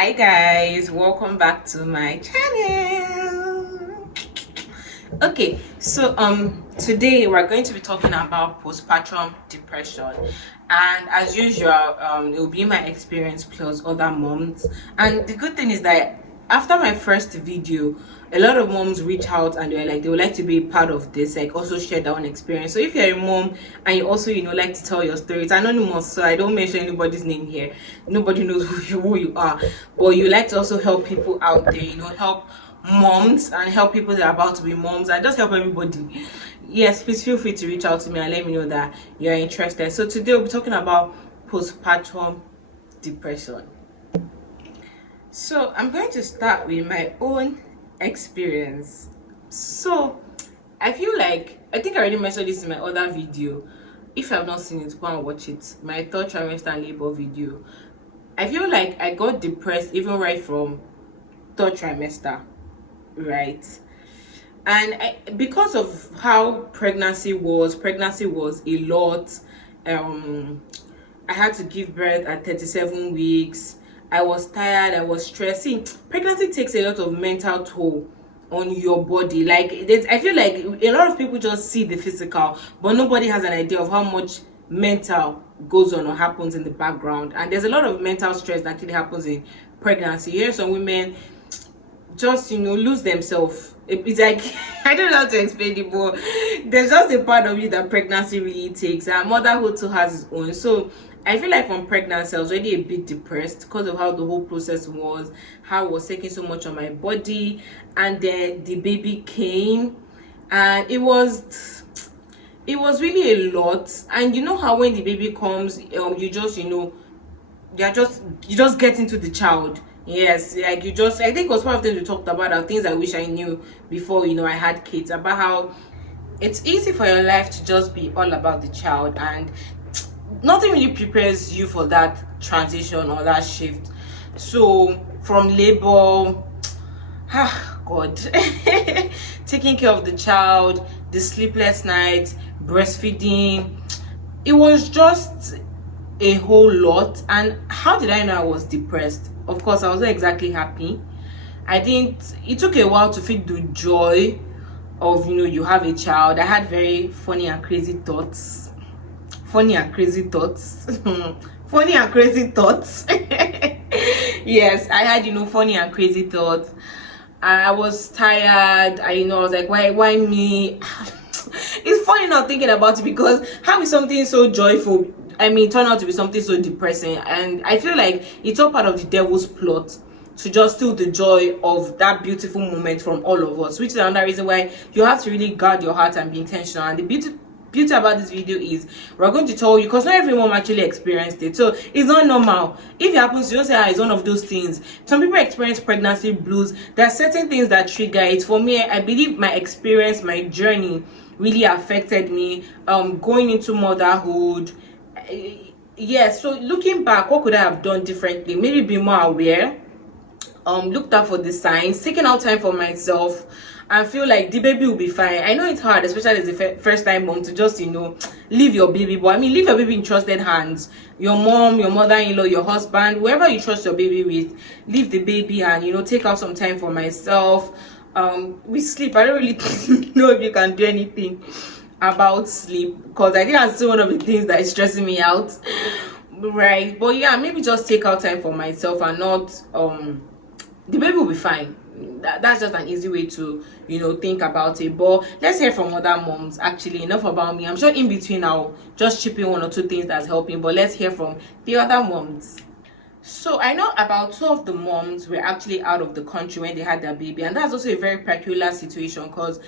Hi guys, welcome back to my channel. Okay, so today we're going to be talking about postpartum depression, and as usual it will be my experience plus other moms. And the good thing is that after my first video, a lot of moms reach out and they're like they would like to be part of this, like also share their own experience. So if you're a mom and you also like to tell your story, it's anonymous, so I don't mention anybody's name here. Nobody knows who you are, but you like to also help people out there, help moms and help people that are about to be moms and just help everybody. Yes, please feel free to reach out to me and let me know that you're interested. So today we'll be talking about postpartum depression. So I'm going to start with my own experience. So I feel like I think I already mentioned this in my other video. If you have not seen it, go and watch it, my third trimester labor video. I feel like I got depressed even right from third trimester, right? And because of how pregnancy was a lot. I had to give birth at 37 weeks. I was tired, I was stressed. See, pregnancy takes a lot of mental toll on your body. Like I feel like a lot of people just see the physical, but nobody has an idea of how much mental goes on or happens in the background. And there's a lot of mental stress that actually happens in pregnancy. Here some women just lose themselves. It's like I don't know how to explain it, but there's just a part of you that pregnancy really takes, and motherhood too has its own. So I feel like from pregnancy I was already a bit depressed because of how the whole process was, how it was taking so much on my body. And then the baby came, and it was really a lot. And you know how when the baby comes, you just you just get into the child. Yes, like I think it was one of the things we talked about, things I wish I knew before I had kids, about how it's easy for your life to just be all about the child, and nothing really prepares you for that transition or that shift. So from labor, god, taking care of the child, the sleepless nights, breastfeeding, it was just a whole lot. And how did I know I was depressed? Of course I wasn't exactly happy. I didn't It took a while to feel the joy of you have a child. I had very funny and crazy thoughts. Funny and crazy thoughts. Funny and crazy thoughts. Yes, I had funny and crazy thoughts. I was tired. I was like, why me? It's funny not thinking about it, because how is something so joyful, turn out to be something so depressing? And I feel like it's all part of the devil's plot to just steal the joy of that beautiful moment from all of us, which is another reason why you have to really guard your heart and be intentional. And the beauty about this video is we're going to tell you, because not every mom actually experienced it, so it's not normal. If it happens, you don't say it's one of those things. Some people experience pregnancy blues. There are certain things that trigger it. For me, I believe my experience, my journey really affected me going into motherhood. Yeah, so looking back, what could I have done differently? Maybe be more aware, looked out for the signs, taking out time for myself, and feel like the baby will be fine. I know it's hard, especially as a first time mom, to just leave your baby, but leave your baby in trusted hands. Your mom, your mother-in-law, your husband, whoever you trust your baby with, leave the baby and take out some time for myself. With sleep, I don't really know if you can do anything about sleep, because I think that's still one of the things that is stressing me out, right? But yeah, maybe just take out time for myself and not the baby will be fine. That's just an easy way to think about it. But let's hear from other moms. Actually, enough about me. I'm sure in between I'll just chip in one or two things that's helping, but let's hear from the other moms. So I know about two of the moms were actually out of the country when they had their baby, and that's also a very peculiar situation, because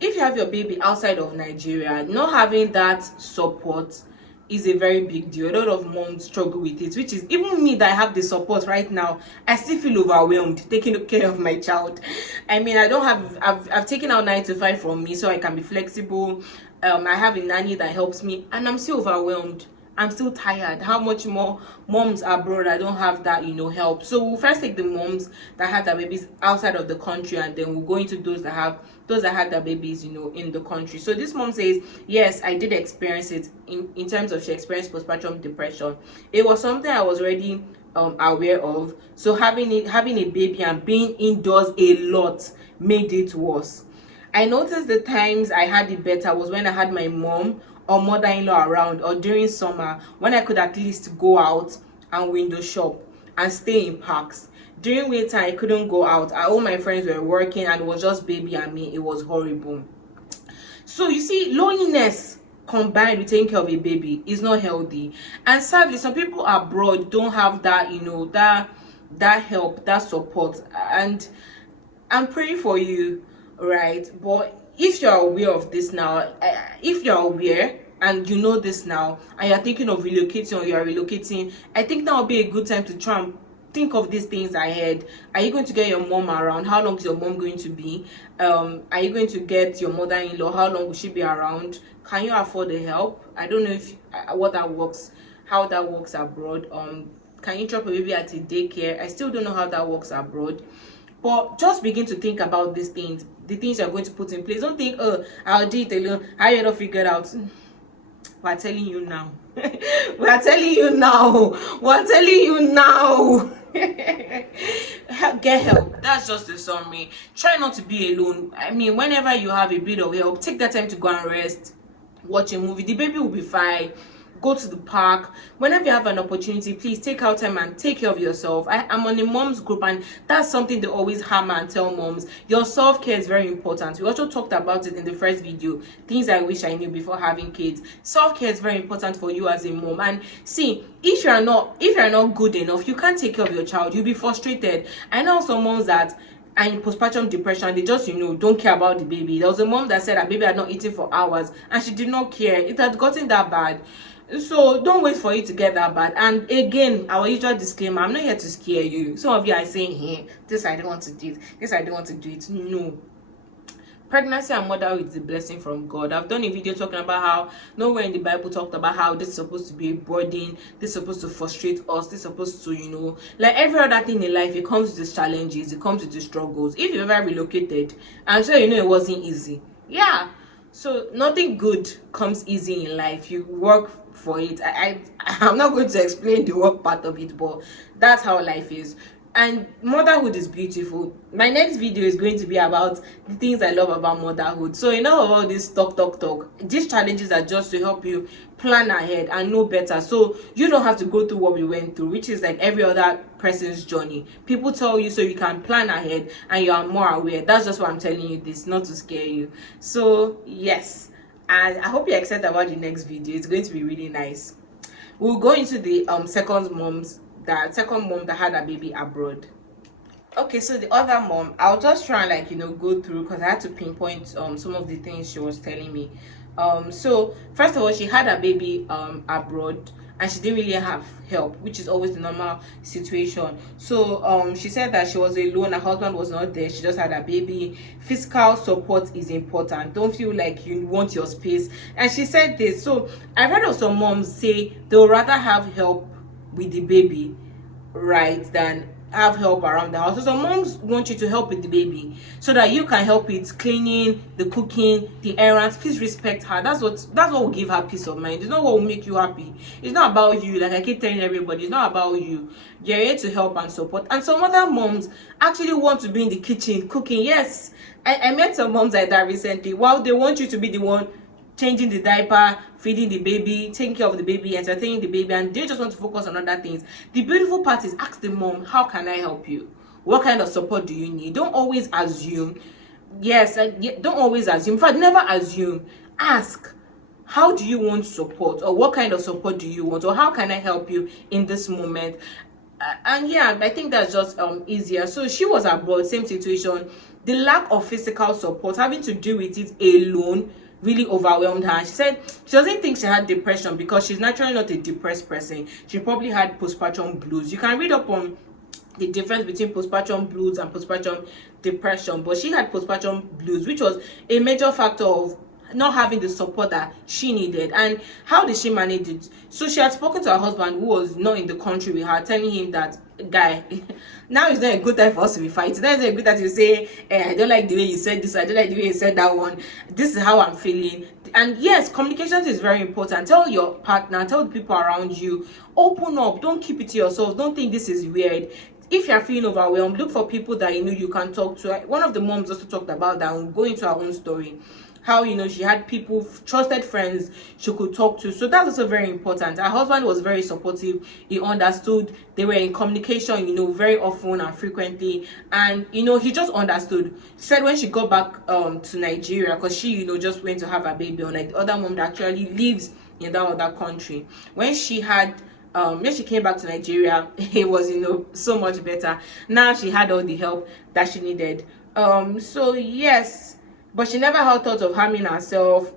if you have your baby outside of Nigeria, not having that support is a very big deal. A lot of moms struggle with it, which is even me that I have the support right now. I still feel overwhelmed taking care of my child. I don't have I've taken out 9 to 5 from me so I can be flexible. I have a nanny that helps me, and I'm still overwhelmed. I'm still tired. How much more moms abroad I don't have that, help. So we'll first take the moms that had their babies outside of the country, and then we'll go into those that had their babies, in the country. So this mom says, yes, I did experience it in terms of she experienced postpartum depression. It was something I was already aware of. So having a baby and being indoors a lot made it worse. I noticed the times I had it better was when I had my mom or mother-in-law around, or during summer when I could at least go out and window shop and stay in parks. During winter I couldn't go out. All my friends were working and it was just baby and me. It was horrible. So you see, loneliness combined with taking care of a baby is not healthy. And sadly, some people abroad don't have that, that help, that support. And I'm praying for you, right? But if you're aware of this now, if you're aware and you know this now, and you're thinking of relocating or you're relocating, I think now would be a good time to try and think of these things ahead. Are you going to get your mom around? How long is your mom going to be? Are you going to get your mother-in-law? How long will she be around? Can you afford the help? I don't know if how that works abroad. Can you drop a baby at a daycare? I still don't know how that works abroad. But just begin to think about these things, the things you're going to put in place. Don't think, oh, I'll do it alone. How you not figure it out? We're telling you now. We're telling you now. We're telling you now. Get help. That's just the summary. Try not to be alone. I mean, whenever you have a bit of help, take that time to go and rest, watch a movie. The baby will be fine. Go to the park. Whenever you have an opportunity, please take out time and take care of yourself. I'm on a mom's group, and that's something they always hammer and tell moms. Your self-care is very important. We also talked about it in the first video, things I wish I knew before having kids. Self-care is very important for you as a mom. And see, if you're not good enough, you can't take care of your child. You'll be frustrated. I know some moms that and postpartum depression, they just don't care about the baby. There was a mom that said her baby had not eaten for hours and she did not care. It had gotten that bad. So don't wait for it to get that bad. And again, our usual disclaimer, I'm not here to scare you. Some of you are saying, hey, this I don't want to do it, this I don't want to do it. No. Pregnancy and motherhood is a blessing from God. I've done a video talking about how nowhere in the Bible talked about how this is supposed to be a burden, this is supposed to frustrate us, this is supposed to, like every other thing in life, it comes with its challenges, it comes with its struggles. If you've ever relocated, I'm sure it wasn't easy. Yeah. So nothing good comes easy in life. You work for it. I'm not going to explain the work part of it, but that's how life is. And motherhood is beautiful. My next video is going to be about the things I love about motherhood. So enough about this talk. These challenges are just to help you plan ahead and know better, so you don't have to go through what we went through, which is like every other person's journey. People tell you so you can plan ahead and you are more aware. That's just why I'm telling you this, not to scare you. So yes, and I hope you're excited about the next video. It's going to be really nice. We'll go into the second mom that had a baby abroad. Okay, so the other mom, I'll just try and go through, because I had to pinpoint some of the things she was telling me. So first of all, she had a baby abroad and she didn't really have help, which is always the normal situation. So she said that she was alone, her husband was not there, she just had a baby. Physical support is important. Don't feel like you want your space. And she said this. So I've heard of some moms say they'll rather have help with the baby, right, than have help around the house. So some moms want you to help with the baby so that you can help with cleaning, the cooking, the errands. Please respect her. That's what will give her peace of mind. It's not what will make you happy. It's not about you. Like I keep telling everybody, it's not about you. You're here to help and support. And some other moms actually want to be in the kitchen cooking. Yes, I met some moms like that recently. Well, they want you to be the one changing the diaper, feeding the baby, taking care of the baby, entertaining the baby, and they just want to focus on other things. The beautiful part is, ask the mom, how can I help you? What kind of support do you need? Don't always assume. Yes, don't always assume. In fact, never assume. Ask, how do you want support? Or what kind of support do you want? Or how can I help you in this moment? And yeah, I think that's just easier. So she was abroad, same situation. The lack of physical support, having to deal with it alone, really overwhelmed her. She said she doesn't think she had depression because she's naturally not a depressed person. She probably had postpartum blues. You can read up on the difference between postpartum blues and postpartum depression, but she had postpartum blues, which was a major factor of not having the support that she needed. And how did she manage it? So she had spoken to her husband, who was not in the country with her, telling him that, guy, now is not a good time for us to be fighting. That is a good time to say, I don't like the way you said this, I don't like the way you said that one, this is how I'm feeling. And yes, communication is very important. Tell your partner, tell the people around you, open up, don't keep it to yourself, don't think this is weird. If you're feeling overwhelmed, look for people that you know you can talk to. One of the moms also talked about that. We'll go into her own story, how, you know, she had people, trusted friends she could talk to. So that's also very important. Her husband was very supportive. He understood. They were in communication, you know, very often and frequently. And you know, he just understood. She said when she got back to Nigeria, because she, you know, just went to have a baby, unlike the other mom that actually lives in that other country, when she came back to Nigeria, it was, you know, so much better. Now she had all the help that she needed. So yes, but she never had thoughts of harming herself.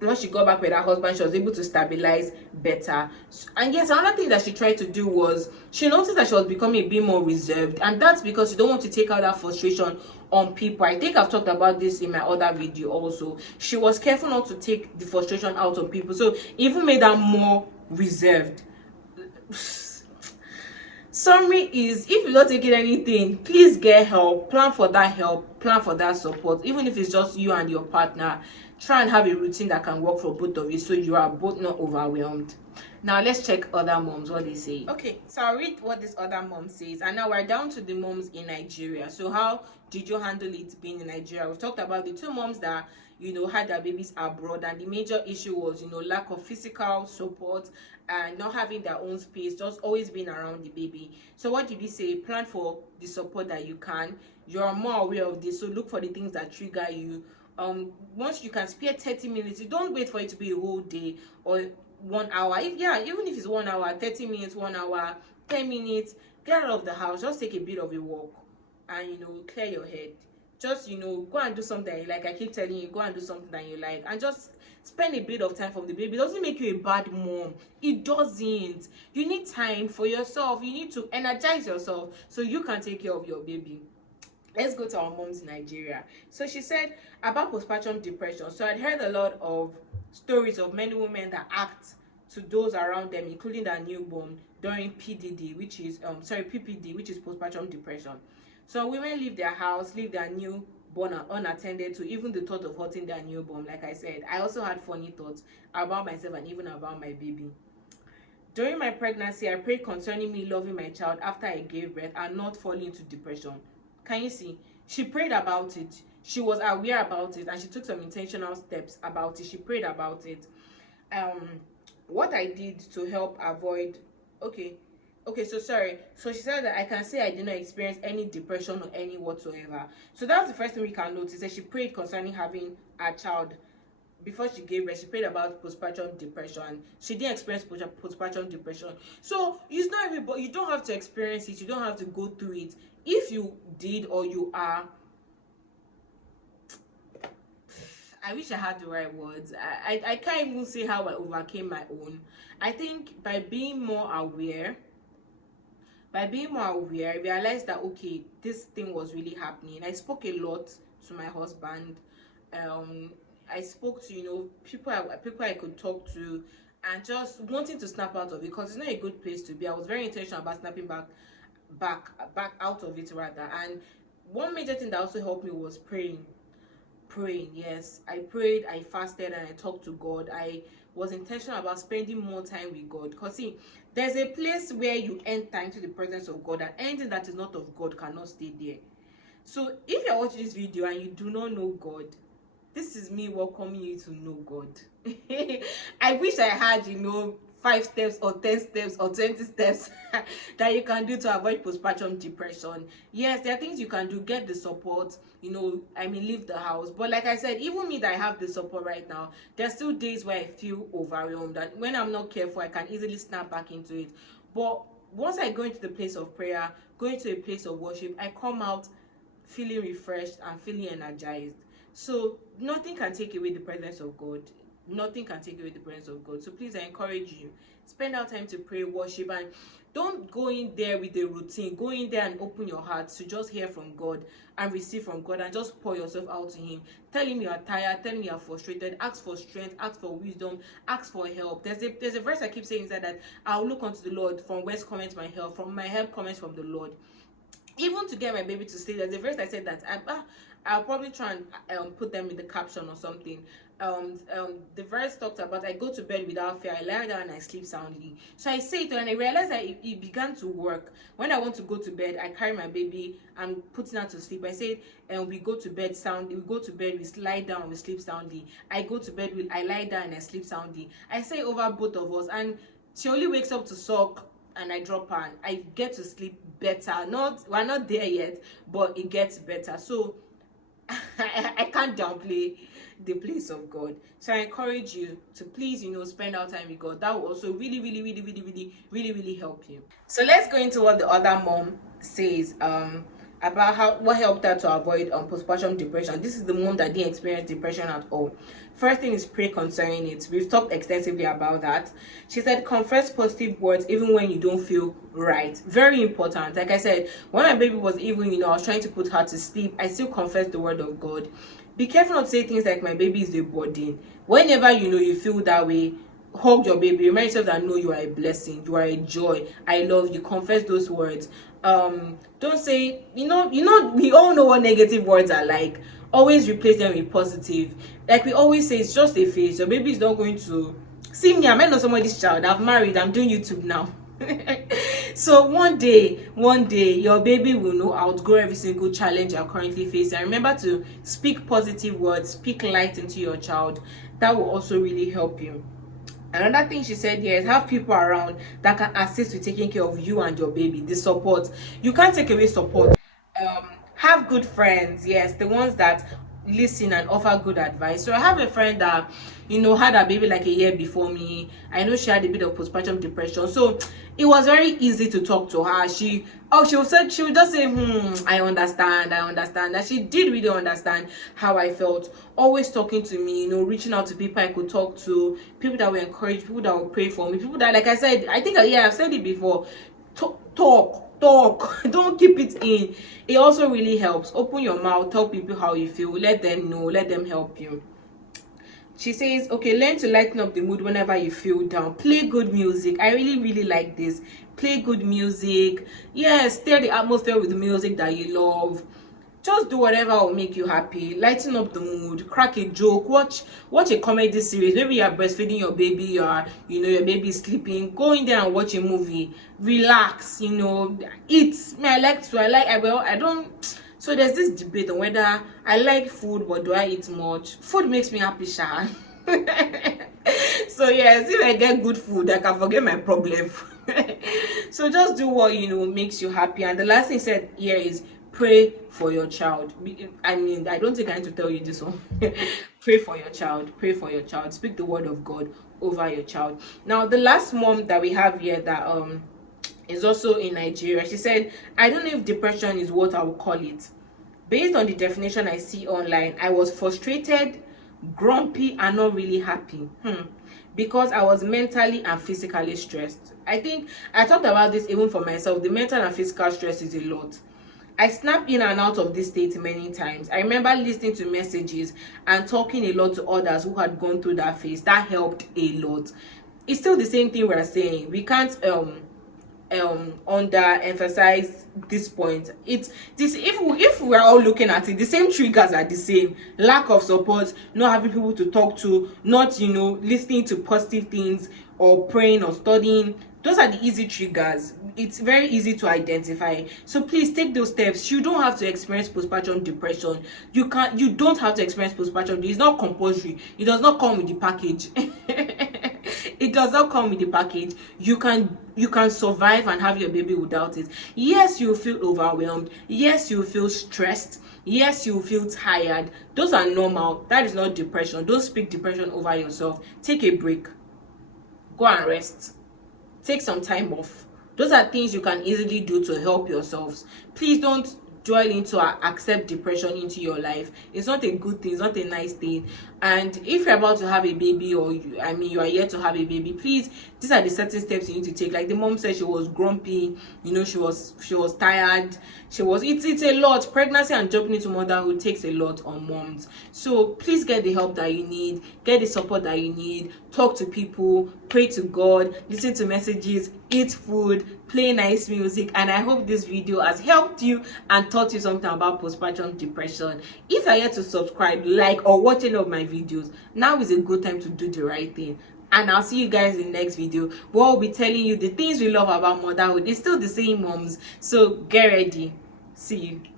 Once she got back with her husband, she was able to stabilize better. And yes, another thing that she tried to do was, she noticed that she was becoming a bit more reserved, and that's because you don't want to take out that frustration on people. I think I've talked about this in my other video also. She was careful not to take the frustration out on people, so even made her more reserved. Summary is, if you're not taking anything, please get help. Plan for that help, plan for that support. Even if it's just you and your partner, try and have a routine that can work for both of you, so you are both not overwhelmed. Now let's check other moms, what they say. Okay, so I'll read what this other mom says, and now we're down to the moms in Nigeria. So how did you handle it being in Nigeria? We've talked about the two moms that, you know, had their babies abroad, and the major issue was, you know, lack of physical support and not having their own space, just always being around the baby. So what did we say? Plan for the support that you can. You're more aware of this, so look for the things that trigger you. Once you can spare 30 minutes, you don't wait for it to be a whole day or 1 hour. Even if it's 1 hour, 30 minutes, 1 hour, 10 minutes, get out of the house, just take a bit of a walk, and you know, clear your head. Just, you know, go and do something you like. I keep telling you, go and do something that you like, and just spend a bit of time from the baby. It doesn't make you a bad mom. It doesn't. You need time for yourself. You need to energize yourself so you can take care of your baby. Let's go to our moms in Nigeria. So she said about postpartum depression. So I'd heard a lot of stories of many women that act to those around them, including their newborn, during PDD, which is PPD, which is postpartum depression. So women leave their house, leave their newborn unattended to, even the thought of hurting their newborn. Like I said, I also had funny thoughts about myself and even about my baby. During my pregnancy, I prayed concerning me loving my child after I gave birth and not falling into depression. Can you see? She prayed about it. She was aware about it, and she took some intentional steps about it. She prayed about it. What I did to help avoid, okay, so sorry. So she said that I can say I did not experience any depression or any whatsoever. So that's the first thing we can notice, that she prayed concerning having a child. Before she gave birth, she prayed about postpartum depression. She didn't experience postpartum depression. So it's not everybody. You don't have to experience it. You don't have to go through it. If you did, or you are, I wish I had the right words. I can't even say how I overcame my own. I think by being more aware, I realized that, okay, this thing was really happening. I spoke a lot to my husband. I spoke to, you know, people I could talk to, and just wanting to snap out of it, because it's not a good place to be. I was very intentional about snapping back out of it rather. And one major thing that also helped me was praying. Yes, I prayed, I fasted, and I talked to God. I was intentional about spending more time with God, because see, there's a place where you enter into the presence of God, and anything that is not of God cannot stay there. So if you're watching this video and you do not know God, this is me welcoming you to know God. I wish I had, you know, 5 steps or 10 steps or 20 steps that you can do to avoid postpartum depression. Yes, there are things you can do. Get the support, you know, leave the house. But like I said, even me that I have the support right now, there's still days where I feel overwhelmed, that when I'm not careful, I can easily snap back into it. But once I go into the place of prayer, go into a place of worship, I come out feeling refreshed and feeling energized. So nothing can take away the presence of God. nothing can take away the presence of God. So please, I encourage you, spend out time to pray, worship, and don't go in there with a routine. Go in there and open your heart to just hear from God and receive from God, and just pour yourself out to Him. Tell Him you are tired, tell Him you are frustrated, ask for strength, ask for wisdom, ask for help. There's a verse I keep saying inside that, I'll look unto the Lord, from whence cometh my help, from my help cometh from the Lord. Even to get my baby to sleep, there's a verse I said that I'll probably try and put them in the caption or something. The verse talked about, I go to bed without fear, I lie down and I sleep soundly. So I say it, and I realized that it began to work. When I want to go to bed, I carry my baby, I'm putting her to sleep. I said, we go to bed soundly, we go to bed, we lie down, we sleep soundly. I go to bed, I lie down and I sleep soundly. I say over both of us, and she only wakes up to suck, and I drop her, and I get to sleep better. We're not there yet, but it gets better. So I can't downplay the place of God. So I encourage you to please, spend our time with God. That will also really, really, really, really, really, really, really help you. So let's go into what the other mom says about what helped her to avoid postpartum depression. This is the mom that didn't experience depression at all. First thing is pray concerning it. We've talked extensively about that. She said, confess positive words even when you don't feel right. Very important. Like I said, when my baby was even, I was trying to put her to sleep, I still confessed the word of God. Be careful not to say things like, my baby is a burden. Whenever you feel that way, hug your baby, remind yourself that no, you are a blessing, you are a joy, I love you. Confess those words. Don't say, we all know what negative words are like. Always replace them with positive. Like we always say, it's just a phase. Your baby is not going to see me. I'm not somebody's child. I've married, I'm doing YouTube now. So one day your baby will outgrow every single challenge you're currently facing. And remember to speak positive words, speak light into your child. That will also really help you. Another thing she said here is have people around that can assist with taking care of you and your baby. The support. You can't take away support. Have good friends, yes, the ones that listen and offer good advice. So I have a friend that had a baby like a year before me. I know she had a bit of postpartum depression, so it was very easy to talk to her. She would just say, I understand, that she did really understand how I felt. Always talking to me, reaching out to people I could talk to, people that will encourage, people that will pray for me, people that, like I said, I think I've said it before, talk. Don't keep it in. It also really helps. Open your mouth, tell people how you feel, let them know, let them help you. She says, okay, learn to lighten up the mood whenever you feel down. Play good music. I really, really like this. Play good music. Yes, stir the atmosphere with music that you love. Just do whatever will make you happy. Lighten up the mood, crack a joke, watch a comedy series. Maybe you're breastfeeding your baby, your baby is sleeping. Go in there and watch a movie. Relax, eat. I don't. So there's this debate on whether I like food, but do I eat much? Food makes me happy, Sha. So yes, if I get good food, I can forget my problem. So just do what makes you happy. And the last thing said here is pray for your child. I don't think I need to tell you this one. Pray for your child. Pray for your child. Speak the word of God over your child. Now, the last mom that we have here that is also in Nigeria, she said, I don't know if depression is what I would call it. Based on the definition I see online, I was frustrated, grumpy, and not really happy. Because I was mentally and physically stressed. I think I talked about this even for myself. The mental and physical stress is a lot. I snap in and out of this state many times. I remember listening to messages and talking a lot to others who had gone through that phase. That helped a lot. It's still the same thing we're saying. We can't under emphasize this point. It's this, if we're all looking at it, the same triggers are the same. Lack of support, not having people to talk to, not listening to positive things, or praying or studying. Those are the easy triggers. It's very easy to identify. So please take those steps. You don't have to experience postpartum depression. You don't have to experience postpartum. It's not compulsory. It does not come with the package. It does not come with the package. You can survive and have your baby without it. Yes, you feel overwhelmed. Yes, you feel stressed. Yes, you feel tired. Those are normal. That is not depression. Don't speak depression over yourself. Take a break. Go and rest. Take some time off. Those are things you can easily do to help yourselves. Please don't dwell into or accept depression into your life. It's not a good thing, it's not a nice thing. And if you're about to have a baby, or you are yet to have a baby, please, these are the certain steps you need to take. Like the mom said, she was grumpy, she was tired, it's a lot. Pregnancy and jumping into motherhood takes a lot on moms. So please get the help that you need, get the support that you need, talk to people, pray to God, listen to messages, eat food, play nice music. And I hope this video has helped you and taught you something about postpartum depression. If you're yet to subscribe, like, or watch any of my videos, now is a good time to do the right thing. And I'll see you guys in the next video, where I'll be telling you the things we love about motherhood. It's still the same moms, so get ready. See you.